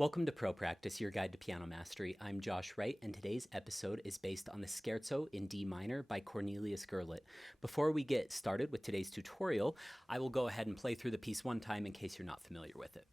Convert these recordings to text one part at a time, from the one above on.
Welcome to Pro Practice, your guide to piano mastery. I'm Josh Wright, and today's episode is based on the Scherzo in D minor by Cornelius Gurlitt. Before we get started with today's tutorial, I will go ahead and play through the piece one time in case you're not familiar with it.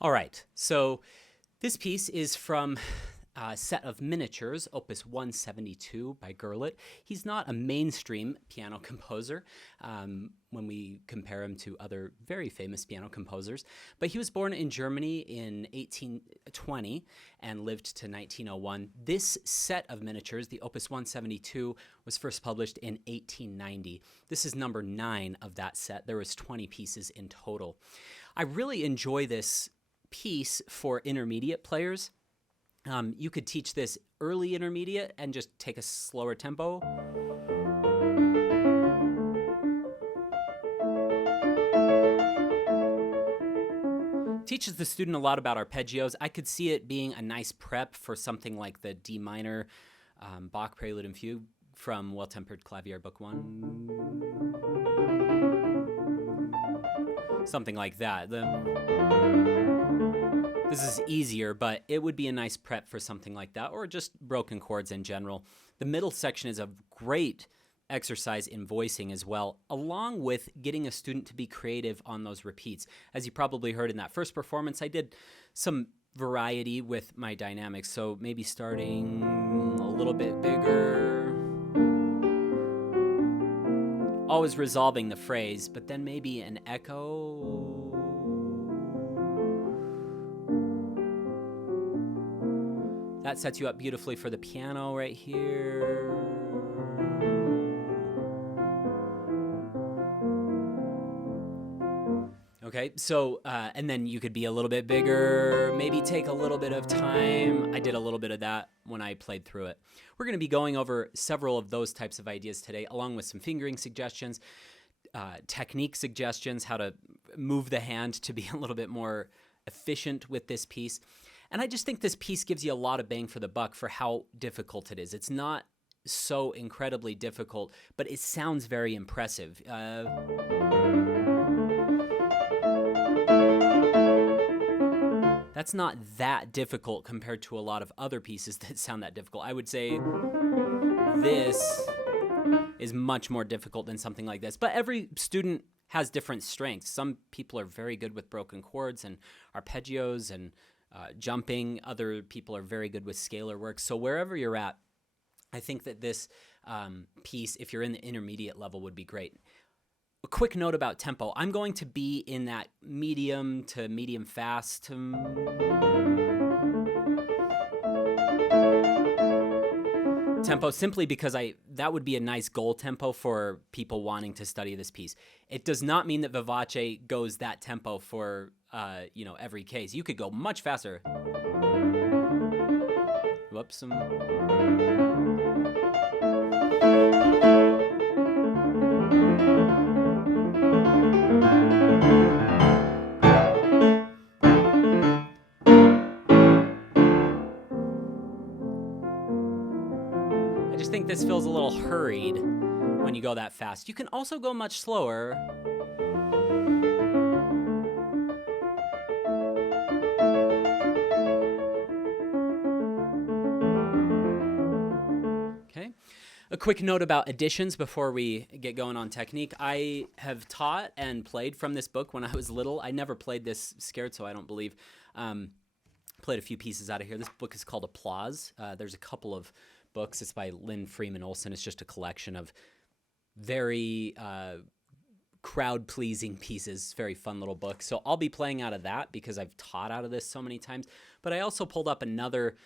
All right, so this piece is from a set of miniatures, Op.172 by Gurlitt. He's not a mainstream piano composer when we compare him to other very famous piano composers, but he was born in Germany in 1820 and lived to 1901. This set of miniatures, the Op.172, was first published in 1890. This is number 9 of that set. There was 20 pieces in total. I really enjoy this piece for intermediate players. You could teach this early intermediate and just take a slower tempo. Teaches the student a lot about arpeggios. I could see it being a nice prep for something like the D minor Bach Prelude and Fugue from Well-Tempered Clavier Book 1. Something like that. This is easier, but it would be a nice prep for something like that, or just broken chords in general. The middle section is a great exercise in voicing as well, along with getting a student to be creative on those repeats. As you probably heard in that first performance, I did some variety with my dynamics, so maybe starting a little bit bigger, always resolving the phrase, but then maybe an echo. That sets you up beautifully for the piano right here. Okay, so, and then you could be a little bit bigger, maybe take a little bit of time. I did a little bit of that when I played through it. We're going to be going over several of those types of ideas today, along with some fingering suggestions, technique suggestions, how to move the hand to be a little bit more efficient with this piece. And I just think this piece gives you a lot of bang for the buck for how difficult it is. It's not so incredibly difficult, but it sounds very impressive. That's not that difficult compared to a lot of other pieces that sound that difficult. I would say this is much more difficult than something like this. But every student has different strengths. Some people are very good with broken chords and arpeggios and jumping. Other people are very good with scalar work. So wherever you're at, I think that this piece, if you're in the intermediate level, would be great. A quick note about tempo. I'm going to be in that medium to medium fast tempo, simply because that would be a nice goal tempo for people wanting to study this piece. It does not mean that Vivace goes that tempo for every case. You could go much faster. Whoops. I just think this feels a little hurried when you go that fast. You can also go much slower. quick note about editions before we get going on technique. I have taught and played from this book when I was little. I never played this Scherzo, I don't believe. Played a few pieces out of here. This book is called Applause. There's a couple of books. It's by Lynn Freeman Olson. It's just a collection of very crowd-pleasing pieces. Very fun little book. So I'll be playing out of that because I've taught out of this so many times. But I also pulled up another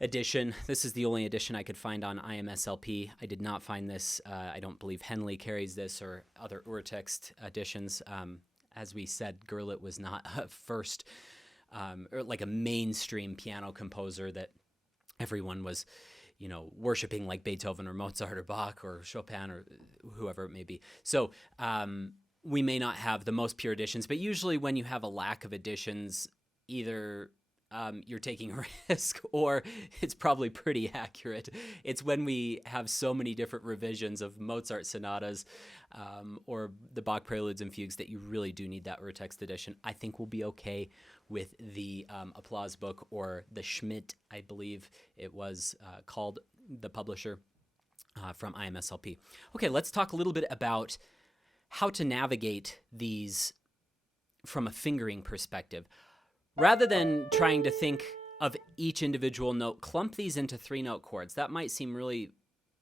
edition. This is the only edition I could find on IMSLP. I did not find this. I don't believe Henley carries this or other urtext editions. As we said, Gurlitt was not a first or like a mainstream piano composer that everyone was, worshiping like Beethoven or Mozart or Bach or Chopin or whoever it may be. So we may not have the most pure editions, but usually when you have a lack of editions, either you're taking a risk or it's probably pretty accurate. It's when we have so many different revisions of Mozart sonatas or the Bach preludes and fugues that you really do need that urtext edition. I think we'll be okay with the Applause book, or the Schmidt, I believe it was called, the publisher from IMSLP. Okay, let's talk a little bit about how to navigate these from a fingering perspective. Rather than trying to think of each individual note, clump these into 3-note chords. That might seem really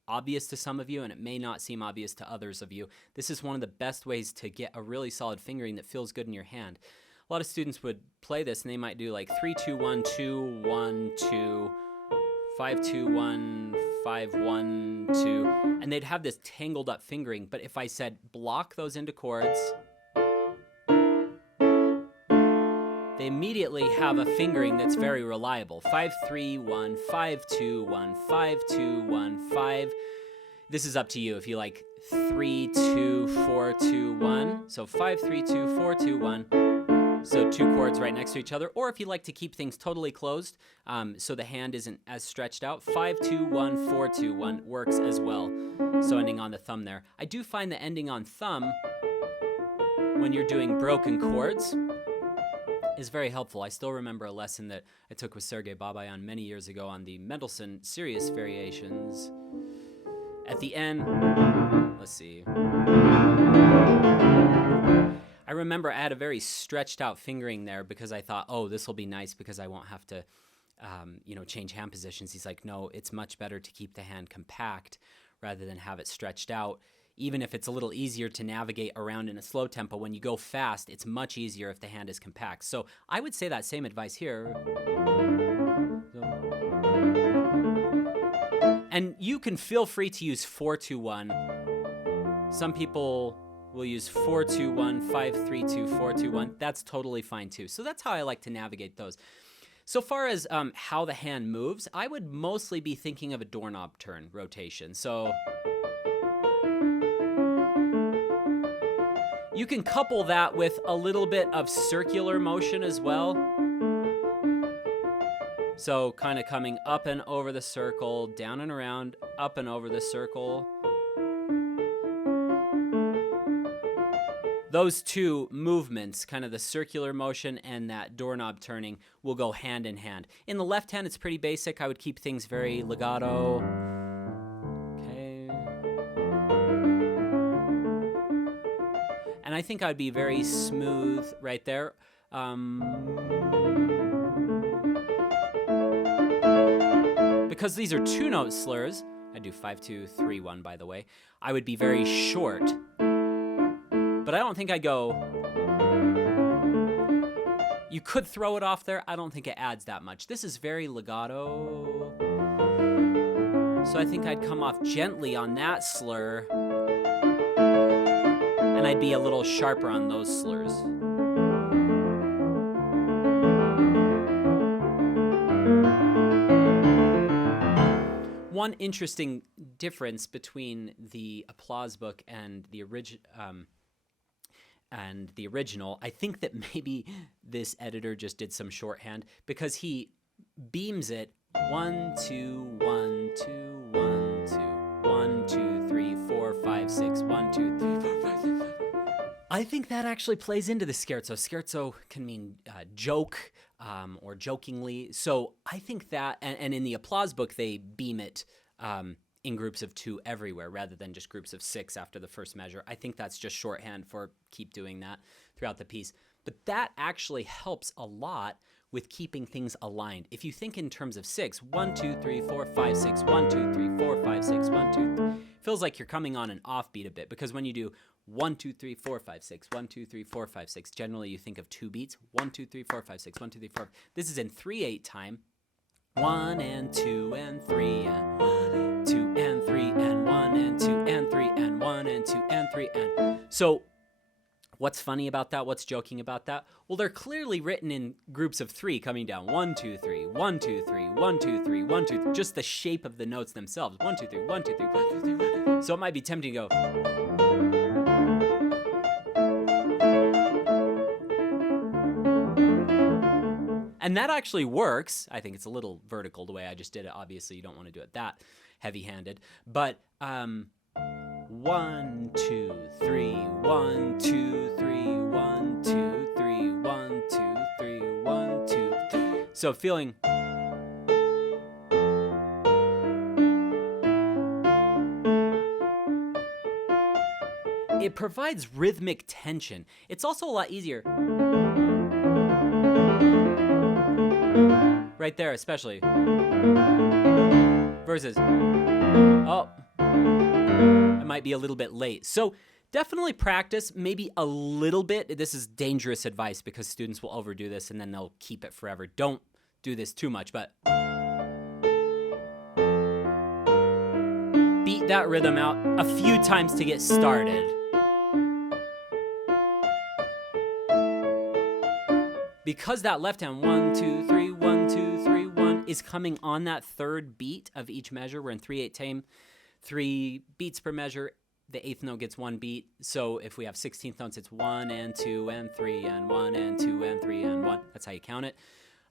obvious to some of you, and it may not seem obvious to others of you. This is one of the best ways to get a really solid fingering that feels good in your hand. A lot of students would play this, and they might do like 3, 2, 1, 2, 1, 2, 5, 2, 1, 5, 1, 2, and they'd have this tangled up fingering. But if I said block those into chords, they immediately have a fingering that's very reliable. 5, 3, 1, 5, 2, 1, 5, 2, 1, 5. This is up to you if you like 3, 2, 4, 2, 1. So 5, 3, 2, 4, 2, 1. So 2 chords right next to each other. Or if you like to keep things totally closed, so the hand isn't as stretched out, 5, 2, 1, 4, 2, 1 works as well. So ending on the thumb there. I do find the ending on thumb when you're doing broken chords is very helpful. I still remember a lesson that I took with Sergei Babayan many years ago on the Mendelssohn Serious Variations. At the end, let's see. I remember I had a very stretched out fingering there because I thought, oh, this will be nice because I won't have to, change hand positions. He's like, no, it's much better to keep the hand compact rather than have it stretched out. Even if it's a little easier to navigate around in a slow tempo, when you go fast, it's much easier if the hand is compact. So I would say that same advice here. And you can feel free to use 4-2-1. Some people will use 4-2-1, 5-3-2, 4-2-1. That's totally fine too. So that's how I like to navigate those. So far as how the hand moves, I would mostly be thinking of a doorknob turn rotation. So you can couple that with a little bit of circular motion as well. So kind of coming up and over the circle, down and around, up and over the circle. Those two movements, kind of the circular motion and that doorknob turning, will go hand in hand. In the left hand, it's pretty basic. I would keep things very legato. Okay. And I think I'd be very smooth right there. Because these are 2-note slurs, I do 5-2-3-1, by the way, I would be very short. But I don't think I'd go... You could throw it off there. I don't think it adds that much. This is very legato. So I think I'd come off gently on that slur. And I'd be a little sharper on those slurs. One interesting difference between the Applause book and the original, I think that maybe this editor just did some shorthand because he beams it 1, 2, 1, 2, 1, 2, 1, 2, 3, 4, 5, 6, 1, 2, 3, 4, 5, 6. I think that actually plays into the scherzo. Scherzo can mean joke or jokingly. So I think that, and in the Applause book, they beam it in groups of 2 everywhere rather than just groups of 6 after the first measure. I think that's just shorthand for keep doing that throughout the piece. But that actually helps a lot with keeping things aligned. If you think in terms of 6, 1, 2, 3, 4, 5, 6, 1, 2, 3, 4, 5, 6, 1, 2, 3, feels like you're coming on an offbeat a bit, because when you do 1, 2, 3, 4, 5, 6, 1, 2, 3, 4, 5, 6, generally you think of 2 beats. 1, 2, 3, 4, 5, 6, 1, 2, 3, 4. This is in 3/8 time. 1 and 2 and 3 and 1 and 2 and 3 and 1 and 2 and 3 and 1 and 2 and 3 and. So what's funny about that? What's joking about that? Well, they're clearly written in groups of 3 coming down. 1, 2, 3, 1, 2, 3, 1, 2, 3, 1, 2, 3. Just the shape of the notes themselves. 1, 2, 3, 1, 2, 3, 1, 2, 3, 1, 2, 3. So it might be tempting to go. And that actually works. I think it's a little vertical the way I just did it. Obviously, you don't want to do it that heavy-handed. But 1, 2, 3, 1, 2, 3, 1, 2, 3, 1, 2, 3, 1, 2, 3. So feeling. It provides rhythmic tension. It's also a lot easier. Right there, especially. Versus, oh, it might be a little bit late. So definitely practice, maybe a little bit. This is dangerous advice because students will overdo this and then they'll keep it forever. Don't do this too much, but beat that rhythm out a few times to get started. Because that left hand, 1, 2, 3, 1, 2, 3, 1, is coming on that third beat of each measure. We're in 3/8 time, 3 beats per measure. The 8th note gets 1 beat. So if we have 16th notes, it's 1 and 2 and 3 and 1 and 2 and 3 and 1. That's how you count it.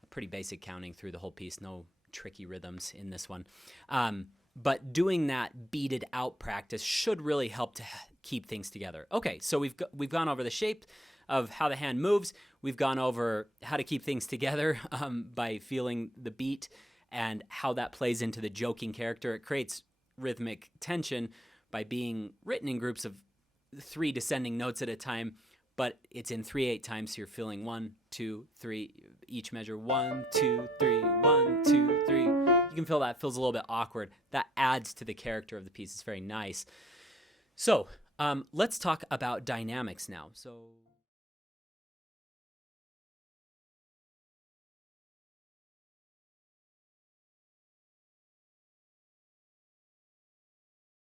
Pretty basic counting through the whole piece. No tricky rhythms in this one. But doing that beated out practice should really help to keep things together. Okay, so we've gone over the shape of how the hand moves. We've gone over how to keep things together by feeling the beat and how that plays into the joking character. It creates rhythmic tension by being written in groups of 3 descending notes at a time, but it's in 3/8 time, so you're feeling 1, 2, 3, each measure 1, 2, 3, 1, 2, 3. You can feel that feels a little bit awkward. That adds to the character of the piece. It's very nice. So let's talk about dynamics now. So